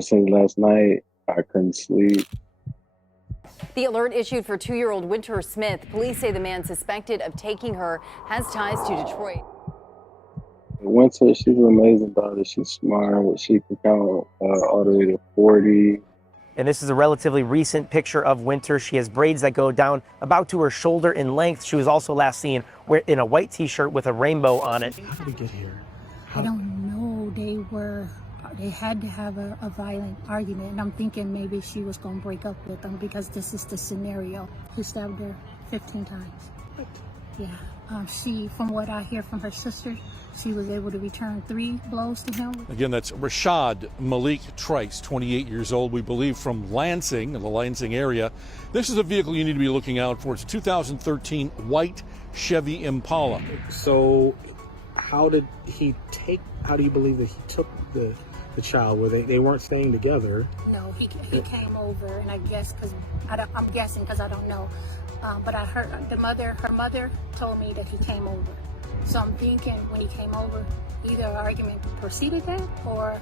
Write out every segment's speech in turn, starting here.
Ever since last night, I couldn't sleep. The alert issued for 2-year-old Wynter Smith. Police say the man suspected of taking her has ties to Detroit. Wynter, she's an amazing daughter. She's smart. She can count all the way to 40. And this is a relatively recent picture of Wynter. She has braids that go down about to her shoulder in length. She was also last seen in a white t-shirt with a rainbow on it. How did we get here? I don't know. They had to have a violent argument, and I'm thinking maybe she was going to break up with him because this is the scenario. He stabbed her 15 times. What? Yeah. From what I hear from her sister, she was able to return 3 blows to him. Again, that's Rashad Trice, 28 years old, we believe from Lansing, in the Lansing area. This is a vehicle you need to be looking out for. It's a 2013 white Chevy Impala. So how do you believe that he took the child? Where they weren't staying together? No, he came over, and I guess I'm guessing because I don't know. But I heard her mother told me that he came over. So I'm thinking when he came over, either an argument preceded that, or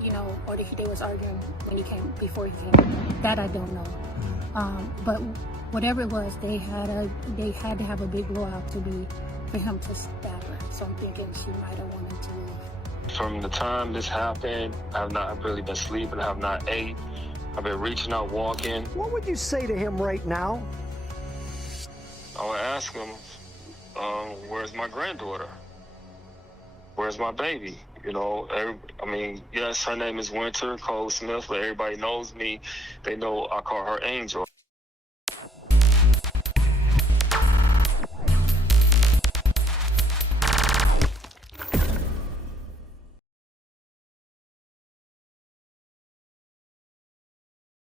they was arguing before he came. That I don't know. But whatever it was, they had to have a big blowout for him to stab her. So I'm thinking she might have wanted to leave. From the time this happened, I've not really been sleeping. I have not ate. I've been reaching out, walking. What would you say to him right now? I would ask him, where's my granddaughter? Where's my baby? Yes, her name is Wynter Cole-Smith, but everybody knows me. They know I call her Angel.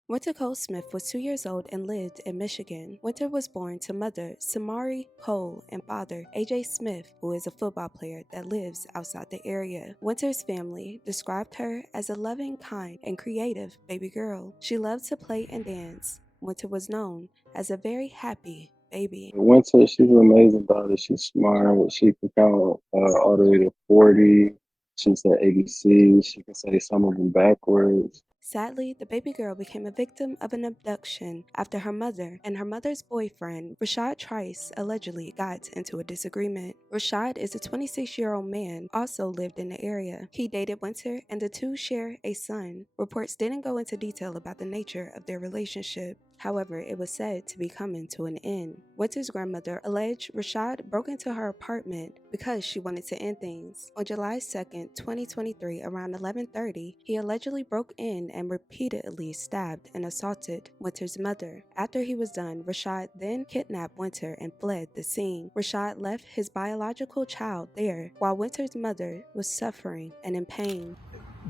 Wynter Cole-Smith was 2 years old and lived in Michigan. Wynter was born to mother Samari Cole and father AJ Smith, who is a football player that lives outside the area. Wynter's family described her as a loving, kind, and creative baby girl. She loved to play and dance. Wynter was known as a very happy baby. Wynter, she's an amazing daughter. She's smart. She can count all the way to 40. She said ABC. She can say some of them backwards. Sadly, the baby girl became a victim of an abduction after her mother and her mother's boyfriend, Rashad Trice, allegedly got into a disagreement. Rashad is a 26-year-old man, also lived in the area. He dated Wynter, and the two share a son. Reports didn't go into detail about the nature of their relationship. However, it was said to be coming to an end. Wynter's grandmother alleged Rashad broke into her apartment because she wanted to end things. On July 2nd, 2023, around 11:30, he allegedly broke in and repeatedly stabbed and assaulted Wynter's mother. After he was done, Rashad then kidnapped Wynter and fled the scene. Rashad left his biological child there while Wynter's mother was suffering and in pain.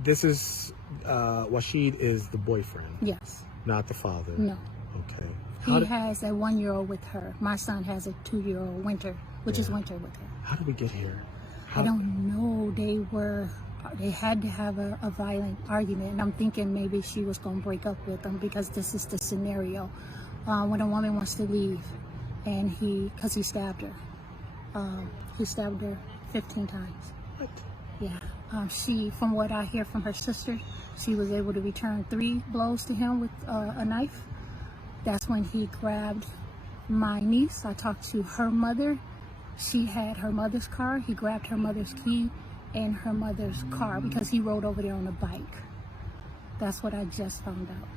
This is Rashid is the boyfriend. Yes. Not the father. No. Okay. He has a 1-year-old with her. My son has a 2-year-old, Wynter, which is Wynter with her. How did we get here? I don't know. They had to have a violent argument, and I'm thinking maybe she was going to break up with him because this is the scenario. When a woman wants to leave, and because he stabbed her. He stabbed her 15 times. What? Yeah. From what I hear from her sister, she was able to return 3 blows to him with a knife. That's when he grabbed my niece. I talked to her mother. She had her mother's car. He grabbed her mother's key and her mother's car because he rode over there on a bike. That's what I just found out.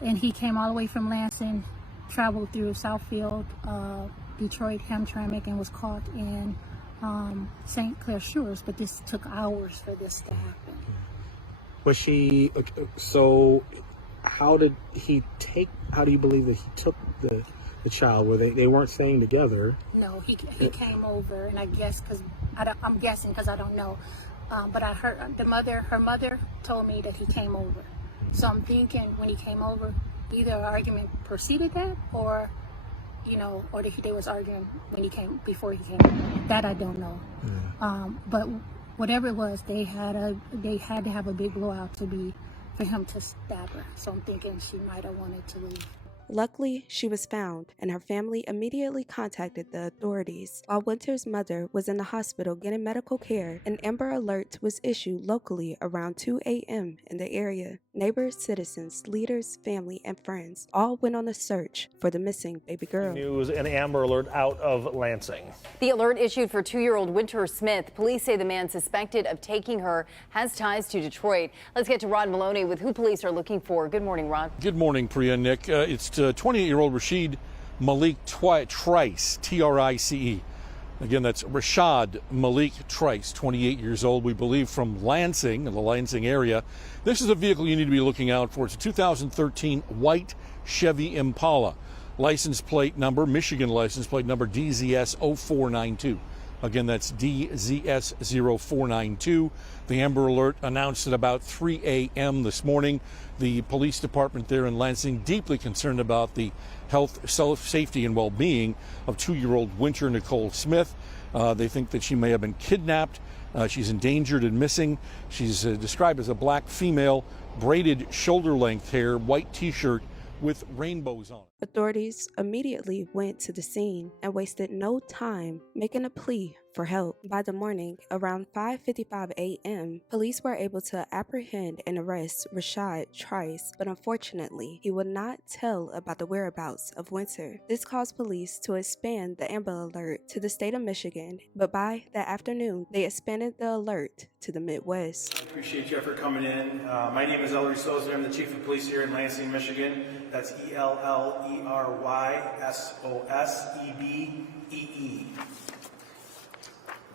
And he came all the way from Lansing, traveled through Southfield, Detroit, Hamtramck, and was caught in Clair Shores. But this took hours for this to happen. Was she so? How do you believe that he took the child? Where they weren't staying together? No, he came over, and I guess I'm guessing because I don't know. But I heard her mother told me that he came over. So I'm thinking when he came over, either an argument preceded that, or they was arguing before he came. That I don't know. But whatever it was, they had to have a big blowout for him to stab her. So I'm thinking she might have wanted to leave. Luckily, she was found, and her family immediately contacted the authorities. While Wynter's mother was in the hospital getting medical care, an Amber Alert was issued locally around 2 a.m. in the area. Neighbors, citizens, leaders, family, and friends all went on a search for the missing baby girl. News, an Amber Alert out of Lansing. The alert issued for 2-year-old Wynter Smith. Police say the man suspected of taking her has ties to Detroit. Let's get to Rod Maloney with who police are looking for. Good morning, Rod. Good morning, Priya, Nick. It's 28-year-old Rashad Trice, Trice. Again, that's Rashad Trice, 28 years old, we believe from Lansing, in the Lansing area. This is a vehicle you need to be looking out for. It's a 2013 white Chevy Impala. License plate number, Michigan license plate number DZS0492. Again, that's DZS0492. The Amber Alert announced at about 3 a.m. this morning. The police department there in Lansing deeply concerned about the health, safety, and well-being of 2-year-old Wynter Cole-Smith. They think that she may have been kidnapped. She's endangered and missing. She's described as a black female, braided shoulder-length hair, white T-shirt with rainbows on it. Authorities immediately went to the scene and wasted no time making a plea for help. By the morning, around 5:55 a.m., police were able to apprehend and arrest Rashad Trice, but unfortunately, he would not tell about the whereabouts of Wynter. This caused police to expand the Amber Alert to the state of Michigan, but by that afternoon, they expanded the alert to the Midwest. I appreciate you for coming in. My name is Ellery Soser. I'm the Chief of Police here in Lansing, Michigan. That's ELLERYSOSEBEE.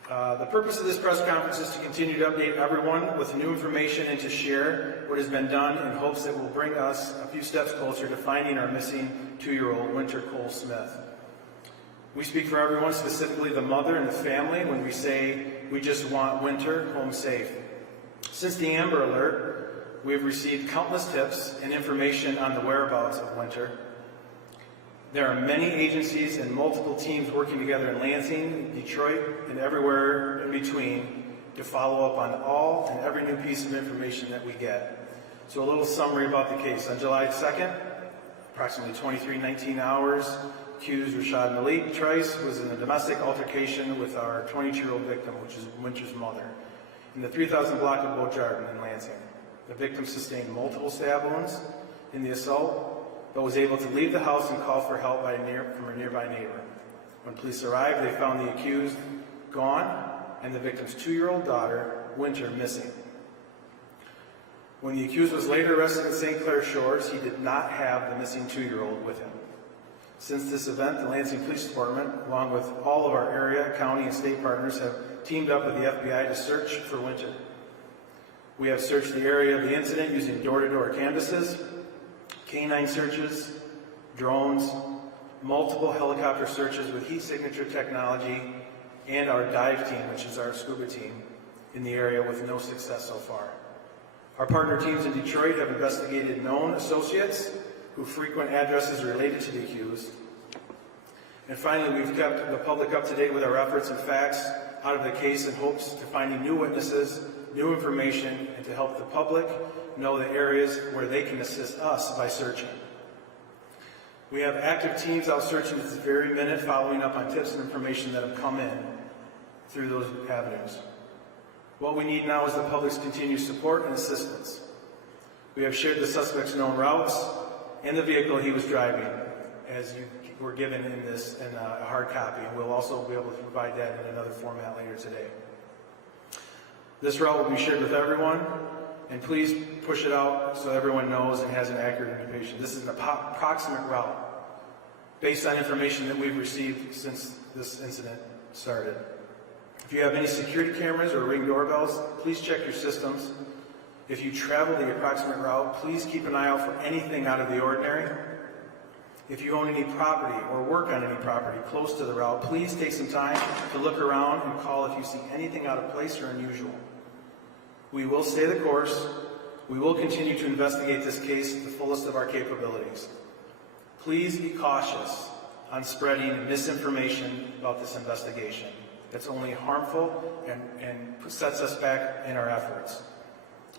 The purpose of this press conference is to continue to update everyone with new information and to share what has been done in hopes that will bring us a few steps closer to finding our missing 2-year-old Wynter Cole-Smith. We speak for everyone, specifically the mother and the family, when we say we just want Wynter home safe. Since the Amber Alert, we have received countless tips and information on the whereabouts of Wynter. There are many agencies and multiple teams working together in Lansing, Detroit, and everywhere in between to follow up on all and every new piece of information that we get. So a little summary about the case. On July 2nd, approximately 23:19 hours, accused Rashad Trice was in a domestic altercation with our 22-year-old victim, which is Wynter's mother, in the 3000 block of Beau Jarden in Lansing. The victim sustained multiple stab wounds in the assault, but was able to leave the house and call for help from a nearby neighbor. When police arrived, they found the accused gone and the victim's 2-year-old daughter, Wynter, missing. When the accused was later arrested in St. Clair Shores, he did not have the missing 2-year-old with him. Since this event, the Lansing Police Department, along with all of our area, county, and state partners, have teamed up with the FBI to search for Wynter. We have searched the area of the incident using door-to-door canvases, canine searches, drones, multiple helicopter searches with heat signature technology, and our dive team, which is our scuba team, in the area with no success so far. Our partner teams in Detroit have investigated known associates who frequent addresses related to the accused. And finally, we've kept the public up to date with our efforts and facts out of the case in hopes to finding new witnesses, new information, and to help the public know the areas where they can assist us by searching. We have active teams out searching at this very minute, following up on tips and information that have come in through those avenues. What we need now is the public's continued support and assistance. We have shared the suspect's known routes and the vehicle he was driving, as you were given in a hard copy. We'll also be able to provide that in another format later today. This route will be shared with everyone, and please push it out so everyone knows and has an accurate information. This is an approximate route based on information that we've received since this incident started. If you have any security cameras or Ring doorbells, please check your systems. If you travel the approximate route, please keep an eye out for anything out of the ordinary. If you own any property or work on any property close to the route, please take some time to look around and call if you see anything out of place or unusual. We will stay the course. We will continue to investigate this case to the fullest of our capabilities. Please be cautious on spreading misinformation about this investigation. It's only harmful and sets us back in our efforts.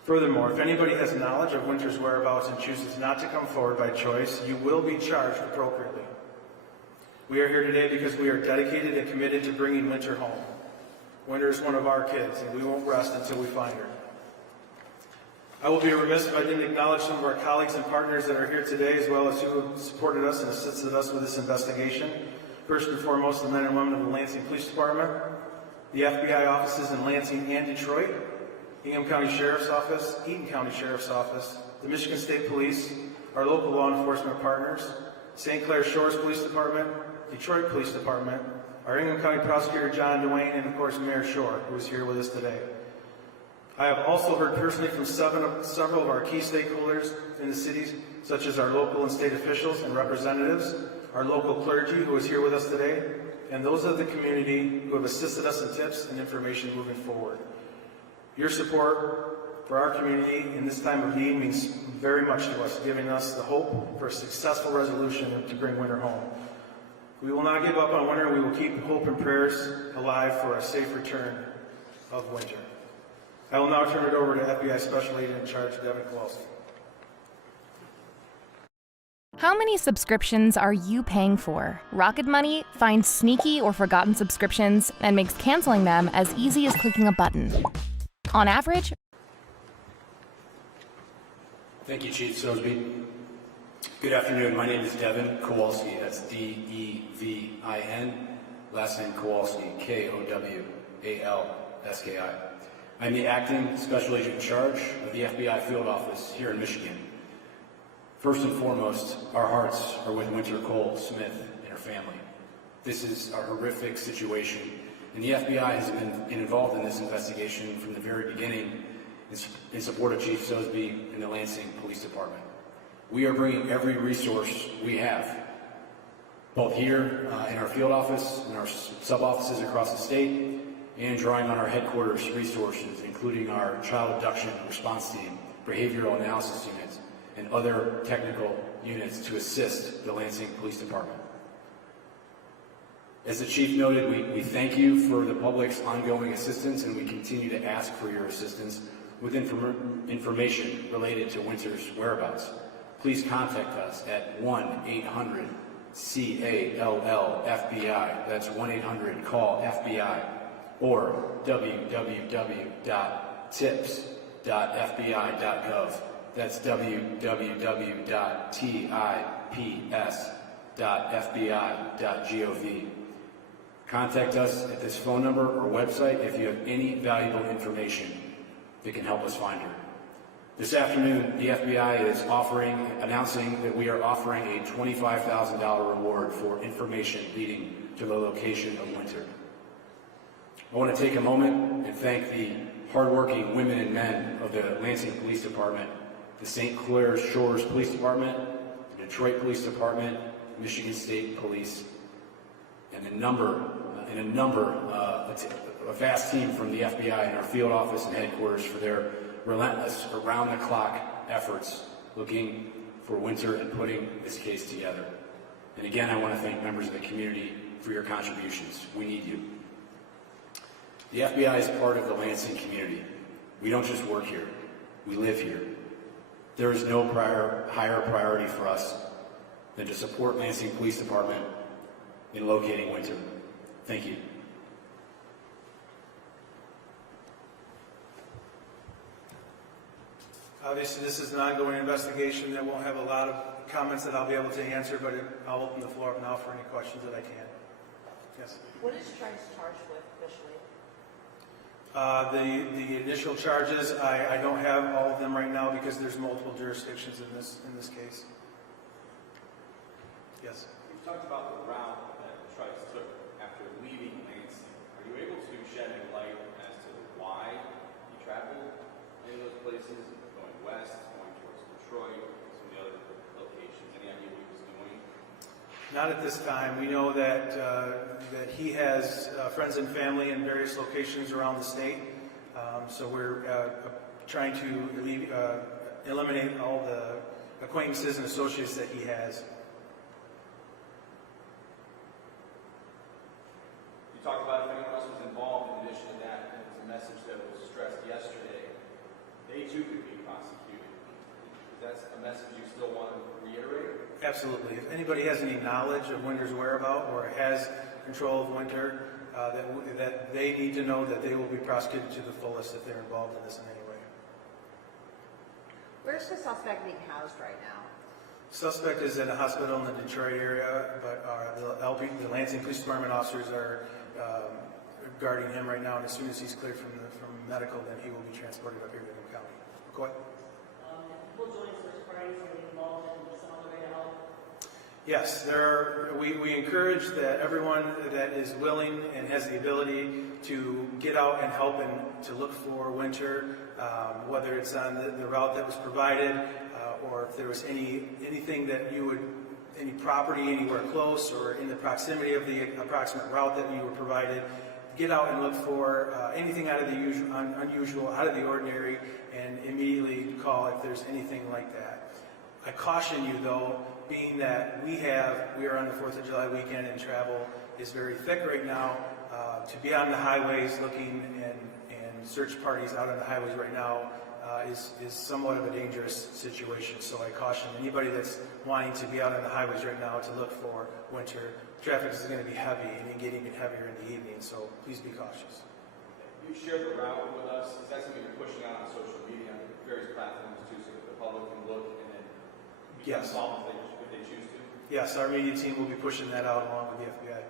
Furthermore, if anybody has knowledge of Wynter's whereabouts and chooses not to come forward by choice, you will be charged appropriately. We are here today because we are dedicated and committed to bringing Wynter home. Wynter is one of our kids, and we won't rest until we find her. I will be remiss if I didn't acknowledge some of our colleagues and partners that are here today, as well as who have supported us and assisted us with this investigation. First and foremost, the men and women of the Lansing Police Department, the FBI offices in Lansing and Detroit, Ingham County Sheriff's Office, Eaton County Sheriff's Office, the Michigan State Police, our local law enforcement partners, St. Clair Shores Police Department, Detroit Police Department, our Ingham County Prosecutor John Duane, and of course Mayor Shore, who is here with us today. I have also heard personally from several of our key stakeholders in the cities, such as our local and state officials and representatives, our local clergy who is here with us today, and those of the community who have assisted us in tips and information moving forward. Your support for our community in this time of need means very much to us, giving us the hope for a successful resolution to bring Wynter home. We will not give up on Wynter. We will keep hope and prayers alive for a safe return of Wynter. I will now turn it over to FBI Special Agent in Charge, Devin Kowalski. How many subscriptions are you paying for? Rocket Money finds sneaky or forgotten subscriptions and makes canceling them as easy as clicking a button. On average... Thank you, Chief Sosby. Good afternoon. My name is Devin Kowalski. That's D-E-V-I-N. Last name Kowalski, K-O-W-A-L-S-K-I. I'm the acting special agent in charge of the FBI field office here in Michigan. First and foremost, our hearts are with Wynter Cole-Smith and her family. This is a horrific situation, and the FBI has been involved in this investigation from the very beginning in support of Chief Sosby and the Lansing Police Department. We are bringing every resource we have, both here in our field office and our sub-offices across the state, and drawing on our headquarters resources, including our child abduction response team, behavioral analysis units, and other technical units to assist the Lansing Police Department. As the Chief noted, we thank you for the public's ongoing assistance, and we continue to ask for your assistance with information related to Wynter's whereabouts. Please contact us at 1-800-CALL-FBI. That's 1-800-CALL-FBI. Or www.tips.fbi.gov. That's www.tips.fbi.gov. Contact us at this phone number or website if you have any valuable information that can help us find her. This afternoon, the FBI is announcing that we are offering a $25,000 reward for information leading to the location of Wynter. I want to take a moment and thank the hardworking women and men of the Lansing Police Department, the St. Clair Shores Police Department, the Detroit Police Department, Michigan State Police, and a vast team from the FBI and our field office and headquarters for their relentless, around-the-clock efforts looking for Wynter and putting this case together. And again, I want to thank members of the community for your contributions. We need you. The FBI is part of the Lansing community. We don't just work here, we live here. There is no higher priority for us than to support Lansing Police Department in locating Wynter. Thank you. Obviously, this is an ongoing investigation that won't have a lot of comments that I'll be able to answer, but I'll open the floor up now for any questions that I can. Yes? What is Trice charged with officially? The initial charges, I don't have all of them right now because there's multiple jurisdictions in this case. Yes? You've talked about the route that Trice took after leaving Lansing. Are you able to shed any light as to why he traveled any of those places, going west, going towards Detroit, some of the other locations? Any idea what he was doing? Not at this time. We know that that he has friends and family in various locations around the state. So we're trying to eliminate all the acquaintances and associates that he has. You talked about if anyone else was involved. In addition to that, there was a message that was stressed yesterday. They too could That's a message you still want to reiterate? Absolutely. If anybody has any knowledge of Wynter's whereabouts or has control of Wynter, that they need to know that they will be prosecuted to the fullest if they're involved in this in any way. Where's the suspect being housed right now? Suspect is in a hospital in the Detroit area, but the Lansing Police Department officers are guarding him right now, and as soon as he's cleared from medical, then he will be transported up here to Wynter County. Go ahead. People join search parties and get involved in some other way to help? Yes, we encourage that everyone that is willing and has the ability to get out and help and to look for Wynter, whether it's on the route that was provided or if there was anything that you would, any property anywhere close or in the proximity of the approximate route that you were provided, get out and look for anything out of the unusual, out of the ordinary, and immediately call if there's anything like that. I caution you though, being that we are on the 4th of July weekend and travel is very thick right now, to be on the highways looking and search parties out on the highways right now is somewhat of a dangerous situation. So I caution anybody that's wanting to be out on the highways right now to look for Wynter. Traffic is going to be heavy and get even heavier in the evening, so please be cautious. You shared the route with us. Is that something you're pushing out on social media, on various platforms too, so that the public can look and then become involved if they choose to? Yes, our media team will be pushing that out along with the FBI.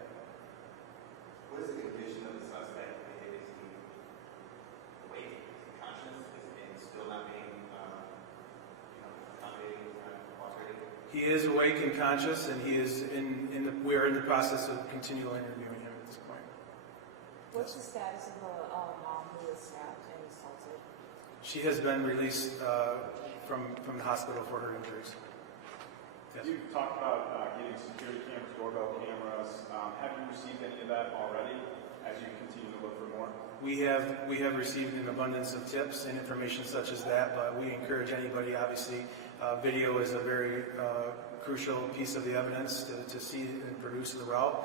What is the condition of the suspect? Is he awake? Is he conscious? Is he still not being accommodating, cooperating? He is awake and conscious, and he is we are in the process of continually interviewing him at this point. What's the status of the mom who was stabbed and assaulted? She has been released from the hospital for her injuries. Yes. You've talked about getting security cameras, doorbell cameras. Have you received any of that already as you continue to look for more? We have received an abundance of tips and information such as that, but we encourage anybody, obviously, video is a very crucial piece of the evidence to see and produce the route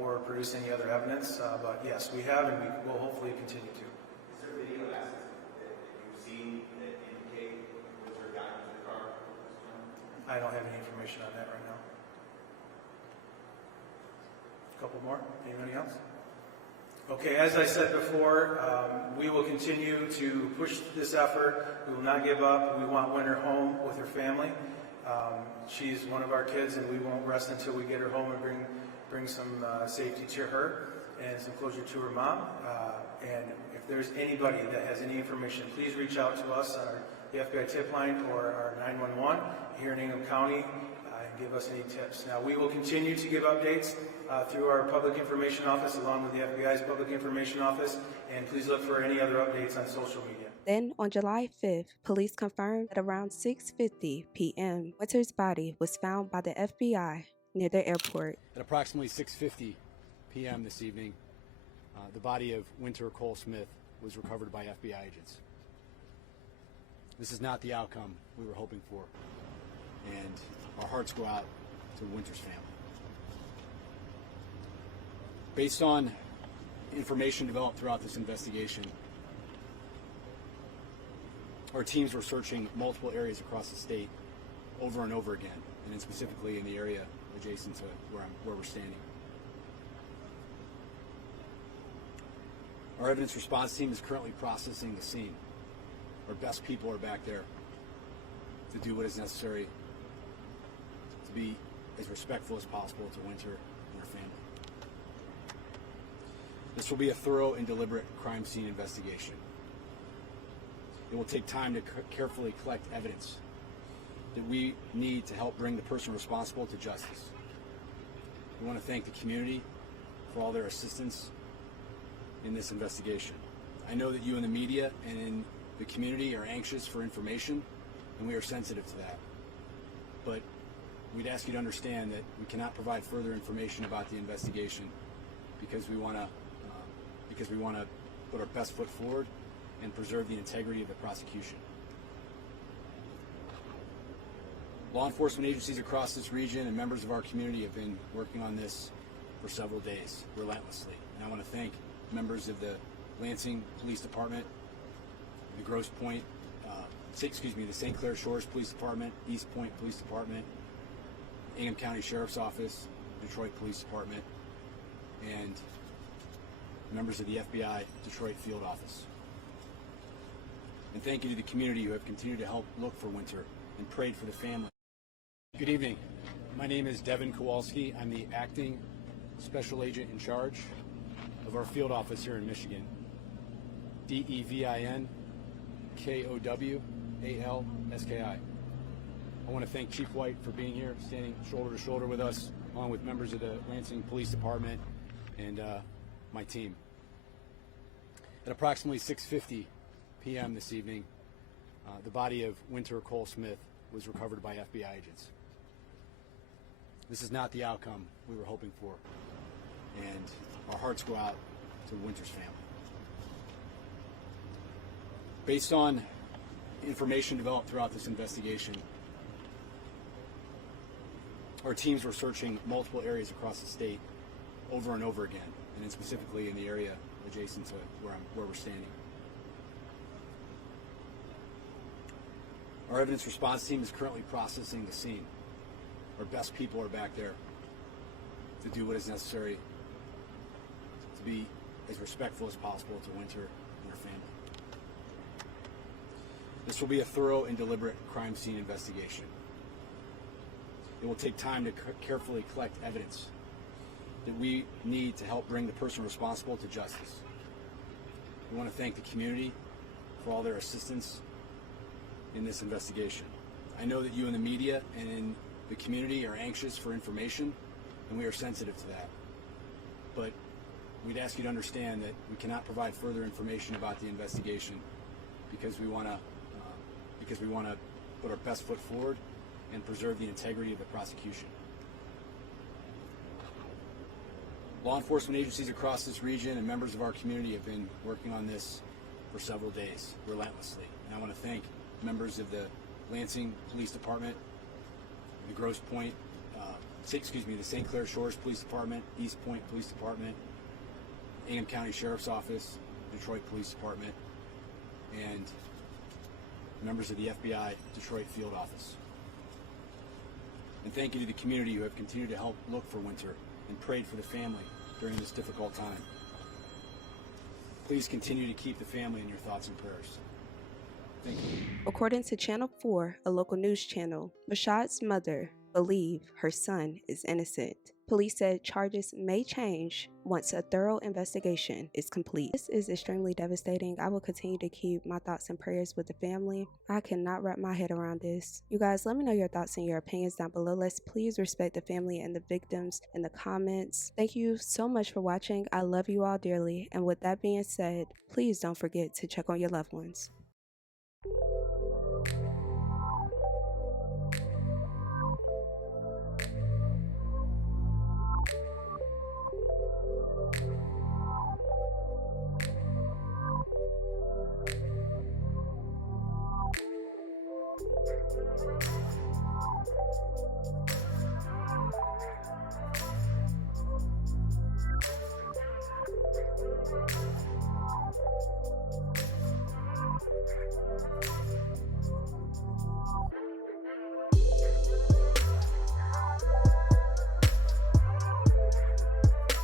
or produce any other evidence. But yes, we have, and we will hopefully continue to. Is there video that you've seen that indicate Wynter got into the car? I don't have any information on that right now. A couple more. Anybody else? Okay, as I said before, we will continue to push this effort. We will not give up. We want Wynter home with her family. She's one of our kids, and we won't rest until we get her home and bring some safety to her and some closure to her mom. And if there's anybody that has any information, please reach out to us on the FBI tip line or our 911 here in Ingham County and give us any tips. Now, we will continue to give updates through our Public Information Office along with the FBI's Public Information Office, and please look for any other updates on social media. Then, on July 5th, police confirmed that around 6:50 p.m., Wynter's body was found by the FBI near the airport. At approximately 6:50 p.m. this evening, the body of Wynter Cole-Smith was recovered by FBI agents. This is not the outcome we were hoping for, and our hearts go out to Wynter's family. Based on information developed throughout this investigation, our teams were searching multiple areas across the state over and over again, and then specifically in the area adjacent to where we're standing. Our evidence response team is currently processing the scene. Our best people are back there to do what is necessary to be as respectful as possible to Wynter and her family. This will be a thorough and deliberate crime scene investigation. It will take time to carefully collect evidence that we need to help bring the person responsible to justice. We want to thank the community for all their assistance in this investigation. I know that you in the media and in the community are anxious for information, and we are sensitive to that. But we'd ask you to understand that we cannot provide further information about the investigation because we want to put our best foot forward and preserve the integrity of the prosecution. Law enforcement agencies across this region and members of our community have been working on this for several days, relentlessly. And I want to thank members of the Lansing Police Department, the Grosse Pointe the St. Clair Shores Police Department, East Point Police Department, Ingham County Sheriff's Office, Detroit Police Department, and members of the FBI Detroit Field Office. And thank you to the community who have continued to help look for Wynter and prayed for the family. Good evening. My name is Devin Kowalski. I'm the acting special agent in charge of our field office here in Michigan. DEVIN KOWALSKI. I want to thank Chief White for being here, standing shoulder to shoulder with us, along with members of the Lansing Police Department and my team. At approximately 6:50 p.m. this evening, the body of Wynter Cole-Smith was recovered by FBI agents. This is not the outcome we were hoping for, and our hearts go out to Wynter's family. Based on information developed throughout this investigation, our teams were searching multiple areas across the state over and over again, and then specifically in the area adjacent to where we're standing. Our evidence response team is currently processing the scene. Our best people are back there to do what is necessary to be as respectful as possible to Wynter and her family. This will be a thorough and deliberate crime scene investigation. It will take time to carefully collect evidence that we need to help bring the person responsible to justice. We want to thank the community for all their assistance in this investigation. I know that you in the media and in the community are anxious for information, and we are sensitive to that. But we'd ask you to understand that we cannot provide further information about the investigation because we want to put our best foot forward and preserve the integrity of the prosecution. Law enforcement agencies across this region and members of our community have been working on this for several days, relentlessly. And I want to thank members of the Lansing Police Department, the the St. Clair Shores Police Department, East Point Police Department, Ingham County Sheriff's Office, Detroit Police Department, and members of the FBI Detroit Field Office. And thank you to the community who have continued to help look for Wynter and prayed for the family during this difficult time. Please continue to keep the family in your thoughts and prayers. Thank you. According to Channel 4, a local news channel, Rashad's mother believes her son is innocent. Police said charges may change once a thorough investigation is complete. This is extremely devastating. I will continue to keep my thoughts and prayers with the family. I cannot wrap my head around this. You guys, let me know your thoughts and your opinions down below. Let's please respect the family and the victims in the comments. Thank you so much for watching. I love you all dearly. And with that being said, please don't forget to check on your loved ones.